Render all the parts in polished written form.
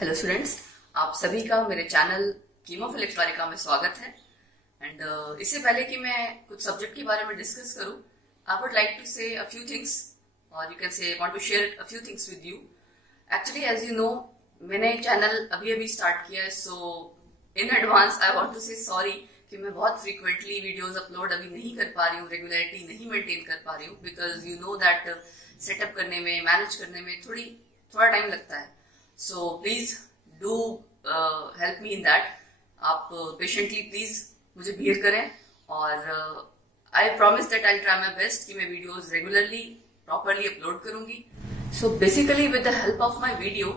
Hello students, आप सभी का मेरे चैनल कीमोफिलिक्स वारिका में स्वागत है। एंड इससे पहले कि मैं कुछ सब्जेक्ट के बारे में डिस्कस करूं, I would like to say a few things और you can say want to share a few things with you. Actually as you know, मैंने चैनल अभी स्टार्ट किया है, so in advance I want to say sorry कि मैं बहुत frequently videos upload अभी नहीं कर पा रही हूँ, रेगुलरिटी नहीं मेंटेन कर पा रही हूँ, because you know that setup करने में, मैनेज करने में थोड़ा टाइम लगता है। So please do help me in that. आप पेशेंटली प्लीज मुझे बिहेव करें और I promise that I try my best कि मैं वीडियोस रेगुलरली प्रॉपरली अपलोड करूंगी। So basically with the help of my video,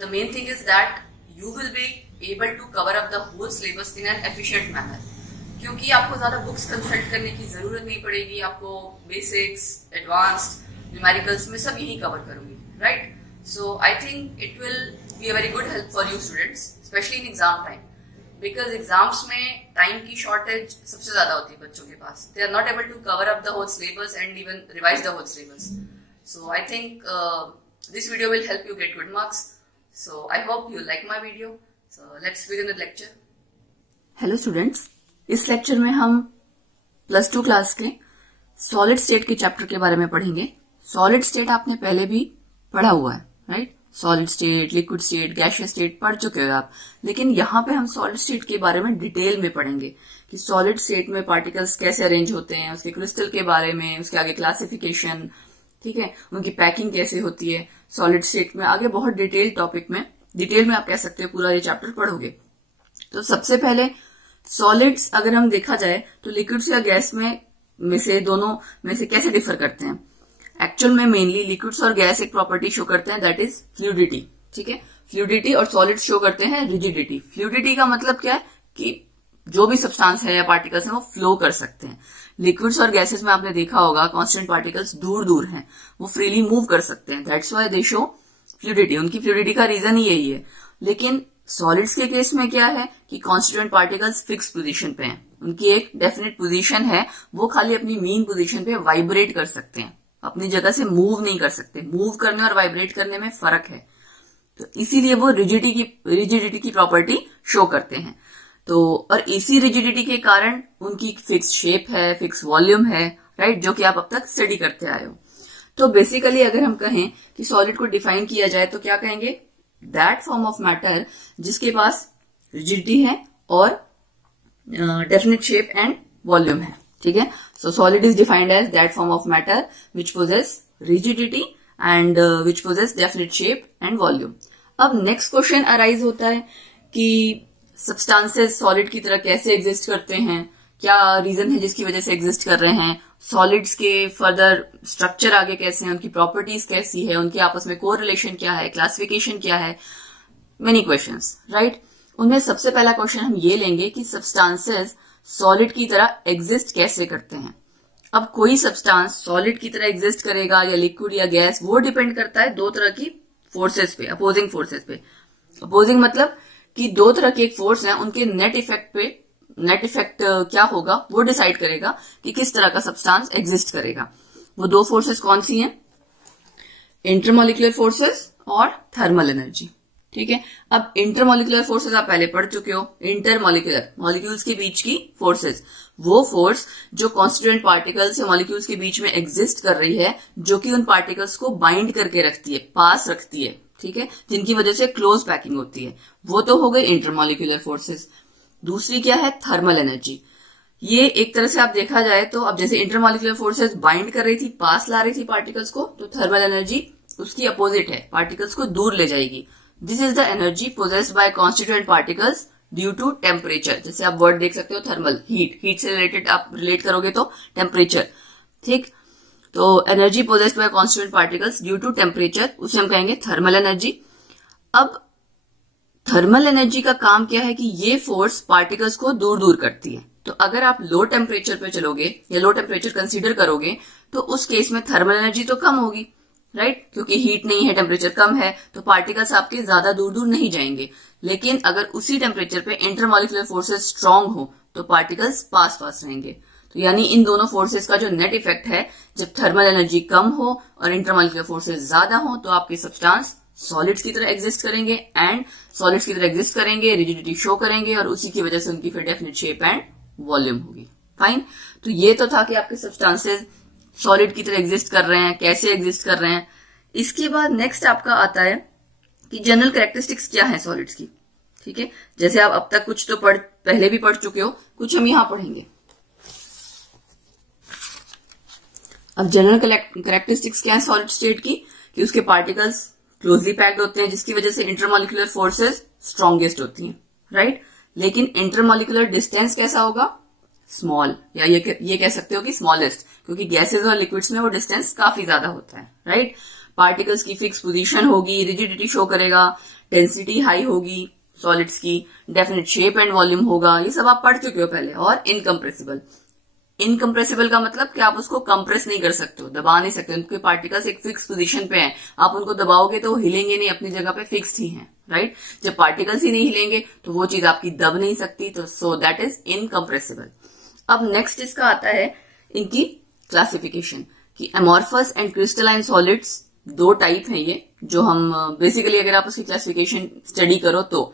the main thing is that you will be able to cover up the whole syllabus in an efficient manner, क्योंकि आपको ज्यादा books consult करने की जरूरत नहीं पड़ेगी। आपको बेसिक्स, एडवांस्ड, न्यूमेरिकल्स में सब यही कवर करूंगी, right? So I think it will be a very good help for you students, especially in exam time, because exams में time की shortage सबसे ज्यादा होती है बच्चों के पास। They are not able to cover up the whole syllabus and even revise the whole syllabus. So I think this video will help you get good marks. So I hope you like my video. So let's begin the lecture. Hello students, इस lecture में हम +2 class के solid state के chapter के बारे में पढ़ेंगे। Solid state आपने पहले भी पढ़ा हुआ है, right? Solid state, liquid state, gaseous state पढ़ चुके हो आप, लेकिन यहाँ पे हम सॉलिड स्टेट के बारे में डिटेल में पढ़ेंगे कि सॉलिड स्टेट में पार्टिकल्स कैसे अरेंज होते हैं, उसके क्रिस्टल के बारे में, उसके आगे क्लासिफिकेशन, ठीक है, उनकी पैकिंग कैसे होती है सॉलिड स्टेट में। आगे बहुत डिटेल में आप कह सकते हो पूरा ये चैप्टर पढ़ोगे। तो सबसे पहले सॉलिड्स अगर हम देखा जाए तो लिक्विड्स या गैस में से दोनों में से कैसे डिफर करते हैं। एक्चुअल में मेनली लिक्विड्स और गैस एक प्रॉपर्टी शो करते हैं, दैट इज फ्लूइडिटी, ठीक है? फ्लूइडिटी और सॉलिड्स शो करते हैं रिजिडिटी। फ्लूइडिटी का मतलब क्या है कि जो भी सब्सटेंस है या पार्टिकल्स हैं वो फ्लो कर सकते हैं। लिक्विड्स और गैसेस में आपने देखा होगा कांस्टेंट पार्टिकल्स दूर हैं, वो फ्रीली मूव कर सकते हैं, that's why they show fluidity. उनकी फ्लूइडिटी का रीजन ही यही है। लेकिन सॉलिड्स के केस में क्या है कि कांस्टिट्यूएंट पार्टिकल्स फिक्स पोजीशन पे हैं, उनकी एक डेफिनेट पोजीशन है, वो खाली अपनी मीन पोजीशन पे वाइब्रेट कर सकते हैं, अपनी जगह से मूव नहीं कर सकते। मूव करने और वाइब्रेट करने में फर्क है, तो इसीलिए वो रिजिडिटी की प्रॉपर्टी शो करते हैं। तो और इसी रिजिडिटी के कारण उनकी फिक्स शेप है, फिक्स वॉल्यूम है, राइट, जो कि आप अब तक स्टडी करते आए हो। तो बेसिकली अगर हम कहें कि सॉलिड को डिफाइन किया जाए तो क्या कहेंगे? दैट फॉर्म ऑफ मैटर जिसके पास रिजिडिटी है और डेफिनेट शेप एंड वॉल्यूम है, ठीक है? So solid is defined as that form of matter which possess rigidity and which possess definite shape and volume. अब next question arise होता है कि substances solid की तरह कैसे exist करते हैं, क्या reason है जिसकी वजह से exist कर रहे हैं, solids के further structure आगे कैसे हैं, उनकी properties कैसी है, उनके आपस में correlation क्या है, classification क्या है, many questions, right? उनमें सबसे पहला क्वेश्चन हम ये लेंगे कि substances सॉलिड की तरह एग्जिस्ट कैसे करते हैं। अब कोई सब्सटेंस सॉलिड की तरह एग्जिस्ट करेगा या लिक्विड या गैस, वो डिपेंड करता है दो तरह की फोर्सेस पे, अपोजिंग फोर्सेस पे। अपोजिंग मतलब कि दो तरह के एक फोर्स हैं, उनके नेट इफेक्ट क्या होगा वो डिसाइड करेगा कि किस तरह का सब्सटेंस एग्जिस्ट करेगा। वो दो फोर्सेस कौन सी हैं? इंटरमॉलिक्यूलर फोर्सेस और थर्मल एनर्जी, ठीक है? अब इंटरमॉलिक्यूलर फोर्सेस आप पहले पढ़ चुके हो। इंटरमॉलिक्यूलर, मॉलिक्यूल्स के बीच की फोर्सेस, वो फोर्स जो कॉन्स्टिट्यूएंट पार्टिकल्स या मॉलिक्यूल्स के बीच में एग्जिस्ट कर रही है, जो कि उन पार्टिकल्स को बाइंड करके रखती है, पास रखती है, ठीक है, जिनकी वजह से क्लोज पैकिंग होती है, वो तो हो गई इंटरमॉलिक्यूलर फोर्सेस। दूसरी क्या है? Thermal energy. ये एक तरह से आप देखा जाए तो अब जैसे इंटरमॉलिक्यूलर फोर्सेस बाइंड कर रही थी, पास ला रही थी पार्टिकल्स को, तो थर्मल एनर्जी उसकी अपोजिट है, पार्टिकल्स को दूर ले जाएगी। This is the energy possessed by constituent particles due to temperature. जैसे आप वर्ड देख सकते हो थर्मल, हीट से रिलेटेड आप रिलेट करोगे तो टेम्परेचर, ठीक? तो energy possessed by constituent particles due to temperature, उसे हम कहेंगे थर्मल एनर्जी। अब थर्मल एनर्जी का काम क्या है कि ये फोर्स पार्टिकल्स को दूर करती है। तो अगर आप लो टेम्परेचर पे चलोगे या लो टेम्परेचर कंसीडर करोगे तो उस केस में थर्मल एनर्जी तो कम होगी, राइट? क्योंकि हीट नहीं है, टेम्परेचर कम है, तो पार्टिकल्स आपके ज्यादा दूर नहीं जाएंगे। लेकिन अगर उसी टेम्परेचर पे इंटरमॉलिक्यूलर फोर्सेस स्ट्रांग हो तो पार्टिकल्स पास रहेंगे। तो यानी इन दोनों फोर्सेस का जो नेट इफेक्ट है, जब थर्मल एनर्जी कम हो और इंटरमॉलिक्यूलर फोर्सेस ज्यादा हो तो आपके सब्सटेंस सॉलिड्स की तरह एग्जिस्ट करेंगे एंड सॉलिड्स की तरह एग्जिस्ट करेंगे, रिजिडिटी शो करेंगे और उसी की वजह से उनकी फिर डेफिनेट शेप एंड वॉल्यूम होगी। फाइन। तो ये तो था कि आपके सब्सटेंसेस सॉलिड की तरह एग्जिस्ट कर रहे हैं, कैसे एग्जिस्ट कर रहे हैं। इसके बाद नेक्स्ट आपका आता है कि जनरल कैरेक्टरिस्टिक्स क्या है सॉलिड्स की। ठीक है, जैसे आप अब तक कुछ तो पहले भी पढ़ चुके हो, कुछ हम यहां पढ़ेंगे। अब जनरल कैरेक्टरिस्टिक्स क्या है सॉलिड स्टेट की, कि उसके पार्टिकल्स क्लोजली पैक्ड होते हैं जिसकी वजह से इंटरमॉलिक्यूलर फोर्सेस स्ट्रॉन्गेस्ट होती हैं, राइट। लेकिन इंटरमॉलिक्यूलर डिस्टेंस कैसा होगा, स्मॉल, या ये कह सकते हो कि स्मॉलेस्ट, क्योंकि गैसेस और लिक्विड्स में वो डिस्टेंस काफी ज्यादा होता है, राइट। पार्टिकल्स की फिक्स पोजीशन होगी, रिजिडिटी शो करेगा, डेंसिटी हाई होगी सॉलिड्स की, डेफिनेट शेप एंड वॉल्यूम होगा, ये सब आप पढ़ चुके हो पहले। और इनकम्प्रेसिबल, इनकम्प्रेसिबल का मतलब कि आप उसको कंप्रेस नहीं कर सकते हो, दबा नहीं सकते, उनके पार्टिकल्स एक फिक्स पोजीशन पे हैं, आप उनको दबाओगे तो वो हिलेंगे नहीं, अपनी जगह पे फिक्स्ड ही हैं, राइट। जब पार्टिकल्स ही नहीं हिलेंगे तो वो चीज आपकी दब नहीं सकती, तो सो दैट इज इनकम्प्रेसिबल। अब नेक्स्ट इसका आता है इनकी क्लासिफिकेशन, कि एमॉर्फस एंड क्रिस्टलाइन सॉलिड्स दो टाइप हैं ये, जो हम बेसिकली अगर आप उसकी क्लासिफिकेशन स्टडी करो तो।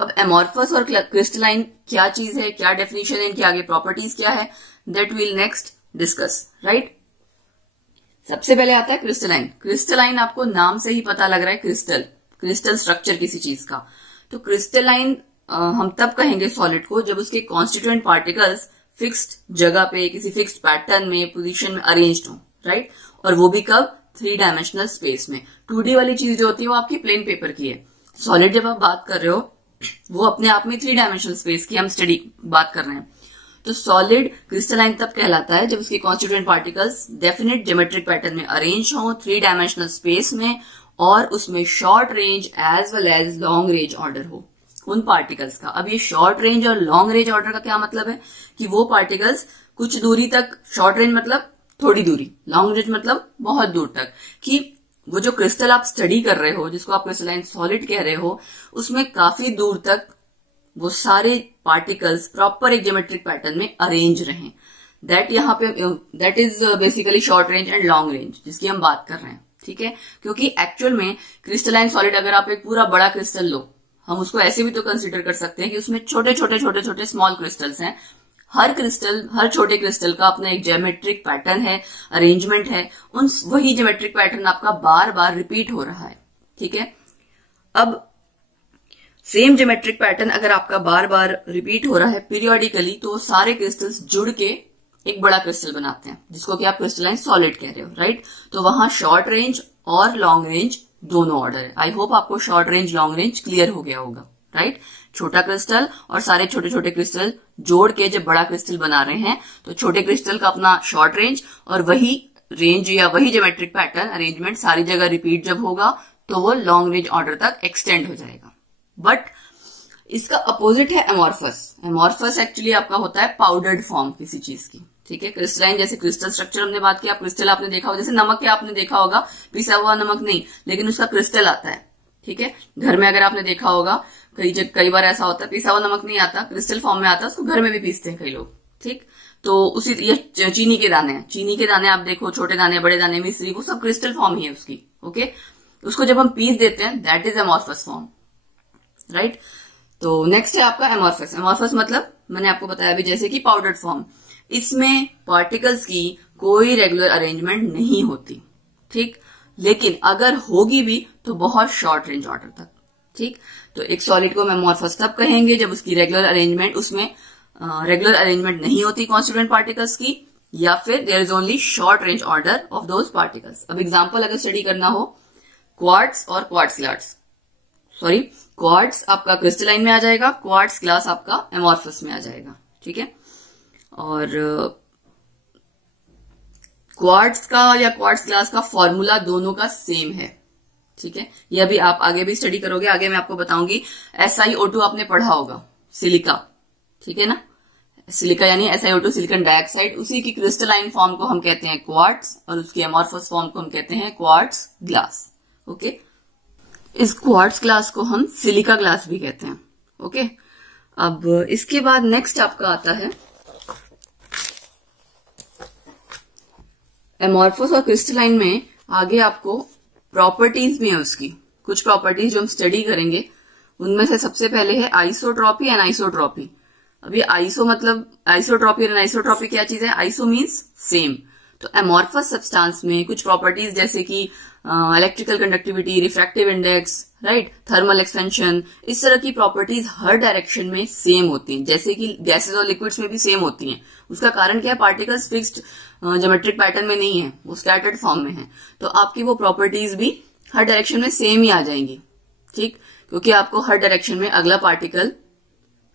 अब एमॉर्फस और क्रिस्टलाइन क्या चीज है, क्या डेफिनेशन है, इनके आगे प्रॉपर्टीज क्या है, that will next discuss, right. सबसे पहले आता है क्रिस्टलाइन। क्रिस्टलाइन आपको नाम से ही पता लग रहा है, क्रिस्टल स्ट्रक्चर किसी चीज का। तो क्रिस्टलाइन हम तब कहेंगे सॉलिड को जब उसके कॉन्स्टिट्यूएंट पार्टिकल्स फिक्स्ड जगह पे किसी फिक्स्ड पैटर्न में पोजीशन में अरेंज्ड हो, राइट। और वो भी कब, 3 डायमेंशनल स्पेस में। 2D वाली चीज जो होती है वो आपकी प्लेन पेपर की है। सॉलिड जब आप बात कर रहे हो वो अपने आप में 3 डायमेंशनल स्पेस की हम स्टडी बात कर रहे हैं। तो सॉलिड क्रिस्टलाइन तब कहलाता है जब उसके constituent particles definite geometric pattern में अरेंज हो 3 डायमेंशनल स्पेस में, और उसमें short range as well as long range order हो उन पार्टिकल्स का। अब ये शॉर्ट रेंज और लॉन्ग रेंज ऑर्डर का क्या मतलब है, कि वो पार्टिकल्स कुछ दूरी तक, शॉर्ट रेंज मतलब थोड़ी दूरी, लॉन्ग रेंज मतलब बहुत दूर तक, कि वो जो क्रिस्टल आप स्टडी कर रहे हो, जिसको आप क्रिस्टलाइन सॉलिड कह रहे हो, उसमें काफी दूर तक वो सारे पार्टिकल्स प्रॉपर एक ज्योमेट्रिक पैटर्न में अरेंज रहें। दैट यहाँ पे that is basically short range and long range जिसकी हम बात कर रहे हैं, ठीक है। क्योंकि एक्चुअल में क्रिस्टलाइन सॉलिड, अगर आप एक पूरा बड़ा क्रिस्टल लो, हम उसको ऐसे भी तो कंसिडर कर सकते हैं कि उसमें छोटे छोटे स्मॉल क्रिस्टल्स हैं। हर छोटे क्रिस्टल का अपना एक ज्योमेट्रिक पैटर्न है, अरेंजमेंट है, वही ज्योमेट्रिक पैटर्न आपका बार बार रिपीट हो रहा है, ठीक है। अब सेम ज्योमेट्रिक पैटर्न अगर आपका बार बार रिपीट हो रहा है पीरियोडिकली, तो सारे क्रिस्टल्स जुड़ के एक बड़ा क्रिस्टल बनाते हैं, जिसको कि आप क्रिस्टलाइन सॉलिड कह रहे हो, राइट। तो वहां शॉर्ट रेंज और लॉन्ग रेंज दोनों ऑर्डर है। आई होप आपको short range long range clear हो गया होगा, राइट। छोटा क्रिस्टल और सारे छोटे छोटे क्रिस्टल जोड़ के जब बड़ा क्रिस्टल बना रहे हैं, तो छोटे क्रिस्टल का अपना शॉर्ट रेंज और वही रेंज या वही ज्योमेट्रिक पैटर्न अरेंजमेंट सारी जगह रिपीट जब होगा तो वो लॉन्ग रेंज ऑर्डर तक एक्सटेंड हो जाएगा। बट इसका अपोजिट है एमॉर्फस। एमॉर्फस एक्चुअली आपका होता है पाउडर्ड फॉर्म किसी चीज की, ठीक है। क्रिस्टलाइन जैसे क्रिस्टल स्ट्रक्चर हमने बात की, आप क्रिस्टल आपने देखा होगा, जैसे नमक के आपने देखा होगा, पिसा हुआ नमक नहीं, लेकिन उसका क्रिस्टल आता है, ठीक है। घर में अगर आपने देखा होगा, कई बार ऐसा होता है पिसा हुआ नमक नहीं आता, क्रिस्टल फॉर्म में आता है, उसको घर में भी पीसते हैं कई लोग, ठीक। तो उसी ये चीनी के दाने हैं, चीनी के दाने आप देखो, छोटे दाने, बड़े दाने, मिश्री, वो सब क्रिस्टल फॉर्म ही है उसकी, ओके। उसको जब हम पीस देते हैं that is amorphous form, right. तो नेक्स्ट है आपका एमॉर्फस। एमॉर्फस मतलब मैंने आपको बताया भी, जैसे कि पाउडर्ड फॉर्म, इसमें पार्टिकल्स की कोई रेगुलर अरेंजमेंट नहीं होती, ठीक। लेकिन अगर होगी भी तो बहुत शॉर्ट रेंज ऑर्डर तक, ठीक। तो एक सॉलिड को हम एमॉर्फस तब कहेंगे जब उसकी रेगुलर अरेंजमेंट, उसमें रेगुलर अरेंजमेंट नहीं होती कॉन्स्टिट्यूएंट पार्टिकल्स की, या फिर there is only short range order of those particles. अब एग्जाम्पल अगर स्टडी करना हो, क्वार्ट्स और क्वार्ट्स ग्लास, सॉरी क्वार्ट्स आपका क्रिस्टलाइन में आ जाएगा, क्वार्ट्स ग्लास आपका एमॉर्फस में आ जाएगा, ठीक है। और क्वार्ट्स का या क्वार्ट्स ग्लास का फॉर्मूला दोनों का सेम है, ठीक है। ये अभी आप आगे भी स्टडी करोगे, आगे मैं आपको बताऊंगी। SiO2 आपने पढ़ा होगा, सिलिका, ठीक है ना। सिलिका यानी SiO2 सिलिकॉन डाइऑक्साइड, उसी की क्रिस्टलाइन फॉर्म को हम कहते हैं क्वार्ट्स और उसकी एमॉर्फस फॉर्म को हम कहते हैं क्वार्ट्स ग्लास, ओके। इस क्वार्ट्स ग्लास को हम सिलिका ग्लास भी कहते हैं, ओके। अब इसके बाद नेक्स्ट आपका आता है एमॉर्फस और क्रिस्टलाइन में आगे आपको प्रॉपर्टीज भी है उसकी, कुछ प्रॉपर्टीज जो हम स्टडी करेंगे उनमें से सबसे पहले है आइसोट्रॉपी एंड आइसोट्रॉपी। अब ये आइसो मतलब आइसोट्रॉपी और आइसोट्रॉपी क्या चीज है? Iso means same. तो एमॉर्फस सब्सटेंस में कुछ प्रॉपर्टीज जैसे कि electrical conductivity, refractive index, right, thermal expansion, इस तरह की प्रॉपर्टीज हर डायरेक्शन में सेम होती हैं, जैसे कि गैसेस और लिक्विड्स में भी सेम होती हैं। उसका कारण क्या है? पार्टिकल्स फिक्स्ड ज्योमेट्रिक पैटर्न में नहीं है, वो स्कैटर्ड फॉर्म में है, तो आपकी वो प्रॉपर्टीज भी हर डायरेक्शन में सेम ही आ जाएंगी, ठीक, क्योंकि आपको हर डायरेक्शन में अगला पार्टिकल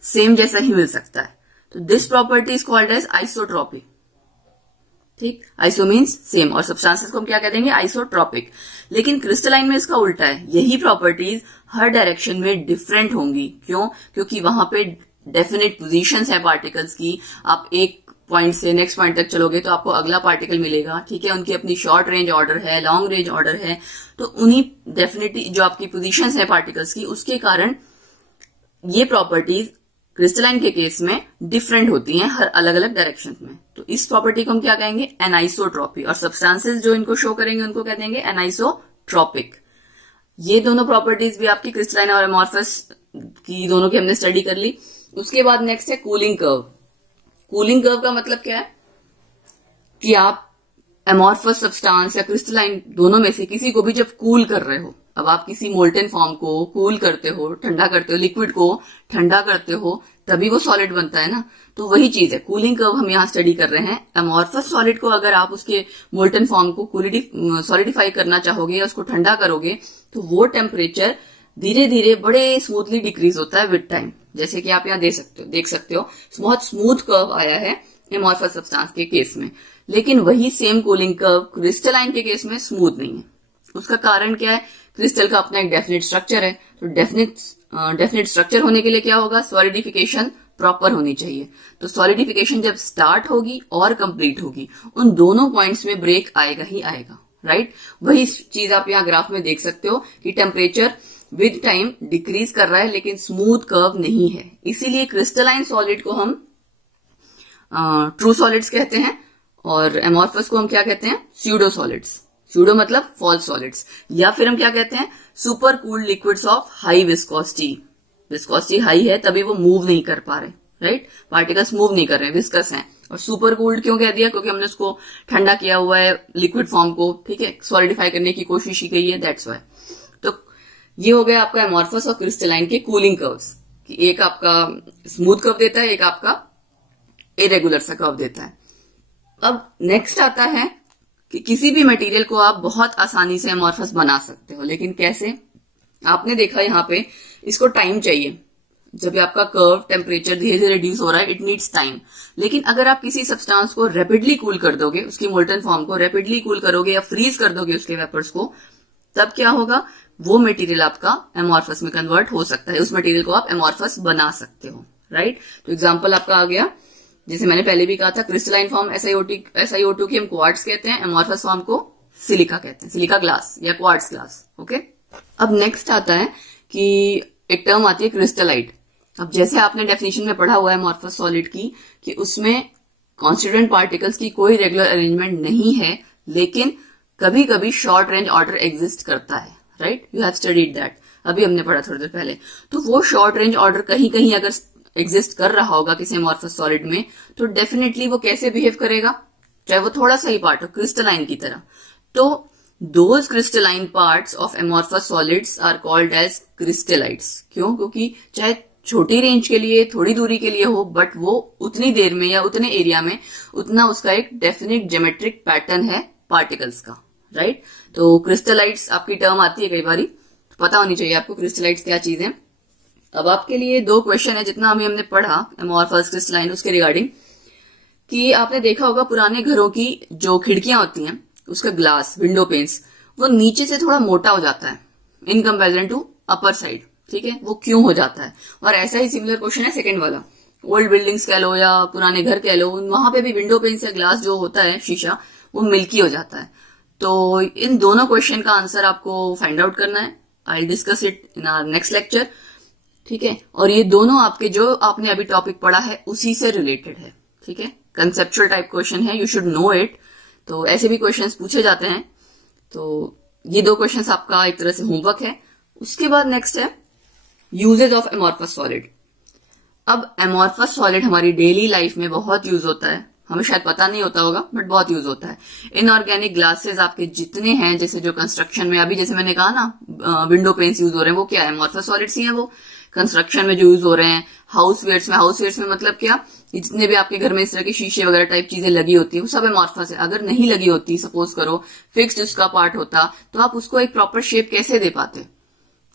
सेम जैसा ही मिल सकता है। तो this property is called as isotropy, ठीक, आइसो मीन्स सेम, और सब्सटेंसेस को हम क्या कह देंगे? आइसोट्रॉपिक। लेकिन क्रिस्टलाइन में इसका उल्टा है, यही प्रॉपर्टीज हर डायरेक्शन में डिफरेंट होंगी। क्यों? क्योंकि वहां पे डेफिनेट पोजीशंस है पार्टिकल्स की। आप एक पॉइंट से नेक्स्ट पॉइंट तक चलोगे तो आपको अगला पार्टिकल मिलेगा, ठीक है, उनकी अपनी शॉर्ट रेंज ऑर्डर है, लॉन्ग रेंज ऑर्डर है, तो उन्हीं डेफिनेटली जो आपकी पोजीशंस है पार्टिकल्स की, उसके कारण ये प्रॉपर्टीज क्रिस्टलाइन के केस में डिफरेंट होती हैं हर अलग अलग डायरेक्शन में। तो इस प्रॉपर्टी को हम क्या कहेंगे? एनाइसोट्रॉपी। और सब्सटेंसेस जो इनको शो करेंगे उनको क्या देंगे? एनाइसोट्रॉपिक। ये दोनों प्रॉपर्टीज भी आपकी क्रिस्टलाइन और एमॉर्फस की दोनों की हमने स्टडी कर ली। उसके बाद नेक्स्ट है कूलिंग कर्व। कूलिंग कर्व का मतलब क्या है? कि आप एमॉर्फस सब्सटेंस या क्रिस्टलाइन दोनों में से किसी को भी जब कूल कर रहे हो, अब आप किसी मोल्टेन फॉर्म को कूल करते हो, ठंडा करते हो, लिक्विड को ठंडा करते हो, तभी वो सॉलिड बनता है ना। तो वही चीज है, कूलिंग कर्व हम यहाँ स्टडी कर रहे हैं। एमॉर्फस सॉलिड को अगर आप उसके मोल्टेन फॉर्म को सॉलिडिफाई करना चाहोगे या उसको ठंडा करोगे, तो वो टेम्परेचर धीरे धीरे बड़े स्मूथली डिक्रीज होता है विद टाइम, जैसे कि आप यहाँ देख सकते हो बहुत स्मूथ कर्व आया है एमॉर्फस सब्सटेंस के केस में। लेकिन वही सेम कूलिंग कर्व क्रिस्टलाइन के केस में स्मूथ नहीं है। उसका कारण क्या है? क्रिस्टल का अपना एक डेफिनेट स्ट्रक्चर है, तो डेफिनेट स्ट्रक्चर होने के लिए क्या होगा? सॉलिडिफिकेशन प्रॉपर होनी चाहिए। तो सॉलिडिफिकेशन जब स्टार्ट होगी और कंप्लीट होगी, उन दोनों पॉइंट्स में ब्रेक आएगा ही आएगा, राइट। वही चीज आप यहाँ ग्राफ में देख सकते हो कि टेम्परेचर विद टाइम डिक्रीज कर रहा है, लेकिन स्मूथ कर्व नहीं है। इसीलिए क्रिस्टलाइन सॉलिड को हम ट्रू सॉलिड्स कहते हैं और एमॉर्फस को हम क्या कहते हैं? Pseudo solids. स्यूडो मतलब फॉल्स सॉलिड्स, या फिर हम क्या कहते हैं? Super cooled liquids of high viscosity. Viscosity high है तभी वो मूव नहीं कर पा रहे, राइट, पार्टिकल्स मूव नहीं कर रहे हैं, विस्कस हैं। और सुपर कूल्ड क्यों कह दिया? क्योंकि हमने उसको ठंडा किया हुआ है लिक्विड फॉर्म को, ठीक है, सॉलिडिफाई करने की कोशिश की गई है, दैट्स वाई। तो ये हो गया आपका एमॉर्फस और क्रिस्टलाइन के कूलिंग कर्व्स, कि एक आपका स्मूथ कर्व देता है, एक आपका इरेगुलर सा कर्व देता है। अब नेक्स्ट आता है कि किसी भी मटेरियल को आप बहुत आसानी से एमॉर्फस बना सकते हो, लेकिन कैसे? आपने देखा यहाँ पे इसको टाइम चाहिए। जब आपका कर्व टेम्परेचर धीरे धीरे रिड्यूस हो रहा है, इट नीड्स टाइम। लेकिन अगर आप किसी सब्सटेंस को रैपिडली कूल कर दोगे, उसकी मोल्टन फॉर्म को रैपिडली कूल करोगे या फ्रीज कर दोगे उसके वेपर्स को, तब क्या होगा? वो मटेरियल आपका एमॉर्फस में कन्वर्ट हो सकता है, उस मटेरियल को आप एमॉर्फस बना सकते हो, राइट। तो एग्जाम्पल आपका आ गया, जैसे मैंने पहले भी कहा था, क्रिस्टलाइन फॉर्म SiO2 की हम क्वार्ट्ज कहते हैं, एमॉर्फस फॉर्म को सिलिका कहते हैं, सिलिका ग्लास या क्वार्ट्ज ग्लास, ओके। अब नेक्स्ट आता है कि एक टर्म आती है क्रिस्टलाइट। अब जैसे आपने डेफिनेशन में पढ़ा हुआ है एमॉर्फस सॉलिड की, कि उसमें कॉन्स्टिट्यूएंट पार्टिकल्स की कोई रेगुलर अरेंजमेंट नहीं है, लेकिन कभी कभी शॉर्ट रेंज ऑर्डर एग्जिस्ट करता है, right, you have studied that, अभी हमने पढ़ा थोड़ी देर पहले। तो वो शॉर्ट रेंज ऑर्डर कहीं कहीं अगर एग्जिस्ट कर रहा होगा किसी एमॉर्फस सॉलिड में, तो डेफिनेटली वो कैसे बिहेव करेगा? चाहे वो थोड़ा सा ही पार्ट हो, क्रिस्टलाइन की तरह। तो those crystalline parts of amorphous solids are called as crystallites. क्यों? क्योंकि चाहे छोटी रेंज के लिए, थोड़ी दूरी के लिए हो, बट वो उतनी देर में या उतने एरिया में उतना उसका एक डेफिनेट ज्योमेट्रिक पैटर्न है पार्टिकल्स का, राइट। तो क्रिस्टलाइट्स आपकी टर्म आती है कई बारी, तो पता होनी चाहिए आपको क्रिस्टलाइट्स क्या चीज है। अब आपके लिए 2 क्वेश्चन है, जितना अभी हमने पढ़ा एमॉर्फस क्रिस्टलाइन उसके रिगार्डिंग, कि आपने देखा होगा पुराने घरों की जो खिड़कियां होती हैं, उसका ग्लास, विंडो पेन्स, वो नीचे से थोड़ा मोटा हो जाता है in comparison to upper side, ठीक है, वो क्यों हो जाता है? और ऐसा ही सिमिलर क्वेश्चन है सेकंड वाला, ओल्ड बिल्डिंग्स कह लो या पुराने घर कह लो, वहां पे भी विंडो पेन्स या ग्लास जो होता है शीशा, वो मिल्की हो जाता है। तो इन दोनों क्वेश्चन का आंसर आपको फाइंड आउट करना है। I will discuss it in our next lecture, ठीक है। और ये दोनों आपके जो आपने अभी टॉपिक पढ़ा है उसी से रिलेटेड है, ठीक है, कंसेप्चुअल टाइप क्वेश्चन है, यू शुड नो इट। तो ऐसे भी क्वेश्चंस पूछे जाते हैं, तो ये 2 क्वेश्चंस आपका एक तरह से होमवर्क है। उसके बाद नेक्स्ट है यूजेज ऑफ एमॉर्फस सॉलिड। अब एमॉर्फस सॉलिड हमारी डेली लाइफ में बहुत यूज होता है, हमें शायद पता नहीं होता होगा बट बहुत यूज होता है। इनऑर्गेनिक ग्लासेस आपके जितने हैं, जैसे जो कंस्ट्रक्शन में अभी जैसे मैंने कहा ना विंडो पेन्स यूज हो रहे हैं, वो क्या है, एमॉर्फस सॉलिड्स ही हैं। वो कंस्ट्रक्शन में जो यूज हो रहे हैं, हाउसवेयर्स में मतलब क्या, जितने भी आपके घर में इस तरह के शीशे वगैरह टाइप चीजें लगी होती है वो सब एमॉर्फस है। अगर नहीं लगी होती, सपोज करो फिक्स्ड उसका पार्ट होता, तो आप उसको एक प्रॉपर शेप कैसे दे पाते?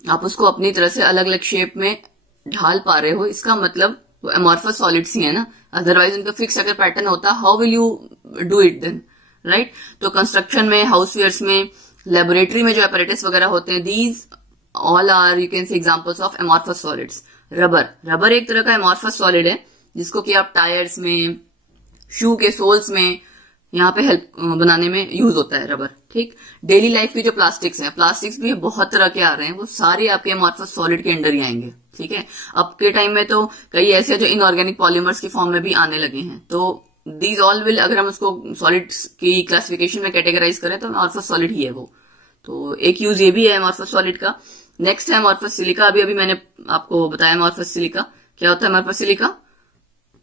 आप उसको अपनी तरह से अलग अलग शेप में ढाल पा रहे हो, इसका मतलब वो एमॉर्फस सॉलिड्स ही है ना। अदरवाइज उनका फिक्स अगर पैटर्न होता, how will you do it then, right? तो कंस्ट्रक्शन में, हाउसवेयर्स में, लेबोरेटरी में जो अपैरेटस वगैरह होते हैं, these all are you can say examples of amorphous solids. Rubber एक तरह का एमॉर्फस सॉलिड है जिसको कि आप टायर्स में, शू के सोल्स में, यहाँ पे हेल्प बनाने में यूज होता है रबर, ठीक। डेली लाइफ की जो प्लास्टिक्स हैं, प्लास्टिक्स भी बहुत तरह के आ रहे हैं, वो सारे आपके एमॉर्फस सॉलिड के अंडर ही आएंगे, ठीक है। अब के टाइम में तो कई ऐसे जो इनऑर्गेनिक पॉलीमर्स की फॉर्म में भी आने लगे हैं। तो दीज ऑल विल, अगर हम उसको सॉलिड्स की क्लासिफिकेशन में कैटेगराइज करें तो एमॉर्फस सॉलिड ही है वो। तो एक यूज ये भी है एमॉर्फस सॉलिड का। नेक्स्ट है एमॉर्फस सिलिका। अभी मैंने आपको बताया एमॉर्फस सिलिका क्या होता है। एमॉर्फस सिलिका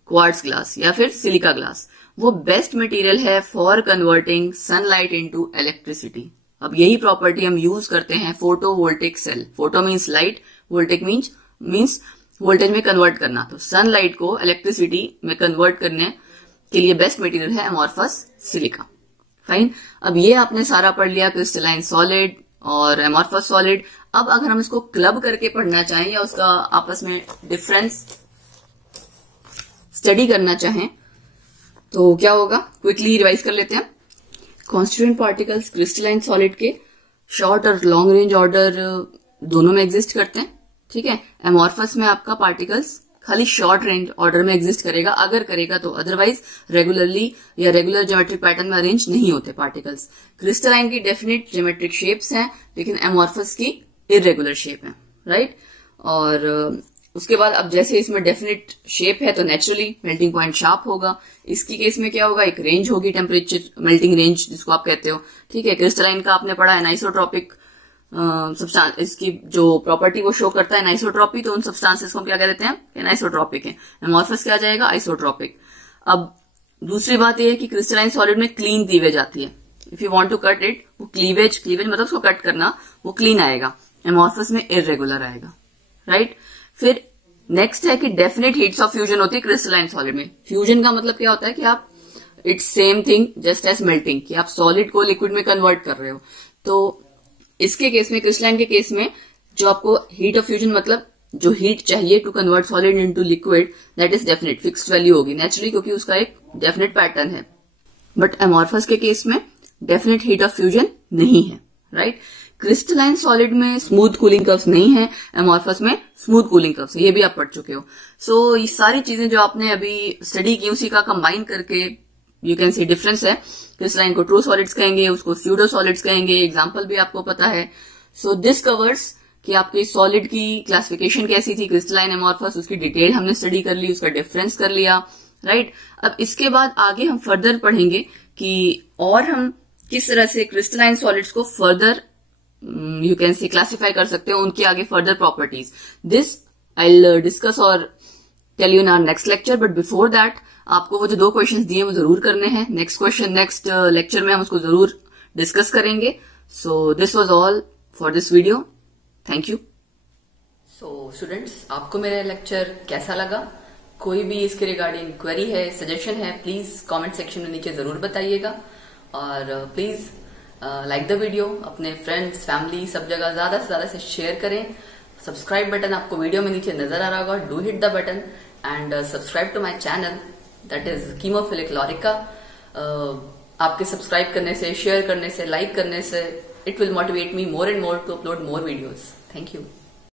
क्वार्ट्ज ग्लास या फिर सिलिका ग्लास, वो बेस्ट मटेरियल है for converting sunlight into electricity. अब यही प्रॉपर्टी हम यूज करते हैं photovoltaic cell. Photo means light, voltaic means voltage में कन्वर्ट करना। तो सनलाइट को इलेक्ट्रिसिटी में कन्वर्ट करने के लिए बेस्ट मटेरियल है एमॉर्फस सिलिका। फाइन। अब ये आपने सारा पढ़ लिया, क्रिस्टलाइन सॉलिड और एमॉर्फस सॉलिड। अब अगर हम इसको क्लब करके पढ़ना चाहें या उसका आपस में डिफरेंस स्टडी करना चाहें तो क्या होगा, क्विकली रिवाइज कर लेते हैं। कॉन्स्टिट्यूएंट पार्टिकल्स क्रिस्टलाइन सॉलिड के शॉर्ट और लॉन्ग रेंज ऑर्डर दोनों में एग्जिस्ट करते हैं, ठीक है। एमॉर्फस में आपका पार्टिकल्स खाली शॉर्ट रेंज ऑर्डर में एग्जिस्ट करेगा, अगर करेगा तो, अदरवाइज रेगुलरली या रेगुलर ज्योमेट्रिक पैटर्न में अरेंज नहीं होते पार्टिकल्स। क्रिस्टलाइन की डेफिनेट ज्योमेट्रिक शेप्स हैं, लेकिन एमॉर्फस की इरेगुलर शेप है, राइट। और उसके बाद अब जैसे इसमें डेफिनेट शेप है तो नेचुरली मेल्टिंग पॉइंट शार्प होगा। इसकी केस में क्या होगा, एक रेंज होगी, टेम्परेचर मेल्टिंग रेंज जिसको आप कहते हो, ठीक है। क्रिस्टलाइन का आपने पढ़ा एनाइसोट्रॉपिक सब्सटेंस, इसकी जो प्रॉपर्टी वो शो करता है एनाइसोट्रॉपी, तो उन सब्सटेंसेस को हम क्या कह देते हैं, एनाइसोट्रॉपिक है। एमॉर्फस क्या आ जाएगा, आइसोट्रॉपिक। अब दूसरी बात यह है कि क्रिस्टलाइन सॉलिड में क्लीन क्लीवेज आती है। If you want to cut it, वो क्लीवेज मतलब उसको कट करना, वो क्लीन आएगा। एमॉर्फस में इरेगुलर आएगा, राइट। फिर नेक्स्ट है कि डेफिनेट हीट्स ऑफ फ्यूजन होती है क्रिस्टलाइन सॉलिड में। फ्यूजन का मतलब क्या होता है कि आप it's same thing just as melting, कि आप सॉलिड को लिक्विड में कन्वर्ट कर रहे हो। तो इसके केस में, क्रिस्टलाइन के केस में, जो आपको हीट ऑफ फ्यूजन मतलब जो हीट चाहिए to convert solid into liquid, that is definite, fixed value होगी नेचुरली, क्योंकि उसका एक डेफिनेट पैटर्न है। बट एमॉर्फस के केस में डेफिनेट हीट ऑफ फ्यूजन नहीं है, राइट। क्रिस्टलाइन सॉलिड में स्मूथ कूलिंग कर्व्स नहीं है, एमॉर्फस में स्मूथ कूलिंग कर्व्स है, ये भी आप पढ़ चुके हो। सो ये सारी चीजें जो आपने अभी स्टडी की उसी का कंबाइन करके यू कैन सी डिफरेंस है। क्रिस्टलाइन को ट्रू सॉलिड्स कहेंगे, उसको स्यूडो सॉलिड्स कहेंगे, एग्जाम्पल भी आपको पता है। सो दिस कवर्स कि आपकी सॉलिड की क्लासिफिकेशन कैसी थी, क्रिस्टलाइन, एमॉर्फस, उसकी डिटेल हमने स्टडी कर ली, उसका डिफरेंस कर लिया, राइट। अब इसके बाद आगे हम फर्दर पढ़ेंगे कि और हम किस तरह से क्रिस्टलाइन सॉलिड्स को further you can see classify कर सकते हो, उनकी आगे further properties. This I will discuss और tell you in our next lecture. But before that आपको वो जो 2 क्वेश्चंस दिए वो जरूर करने हैं। नेक्स्ट लेक्चर में हम उसको जरूर डिस्कस करेंगे। So this was all for this video. Thank you. So students, आपको मेरा लेक्चर कैसा लगा? कोई भी इसके रिगार्डिंग क्वेरी है, सजेशन है, प्लीज कमेंट सेक्शन में नीचे जरूर बताइएगा। और प्लीज लाइक द वीडियो, अपने फ्रेंड्स, फैमिली, सब जगह ज्यादा से शेयर करें। सब्सक्राइब बटन आपको वीडियो में नीचे नजर आ रहा होगा, do hit the button and subscribe to my channel, that is chemophilic लॉरिका। आपके सब्सक्राइब करने से, शेयर करने से, लाइक करने से, it will motivate me more and more to upload more videos. Thank you.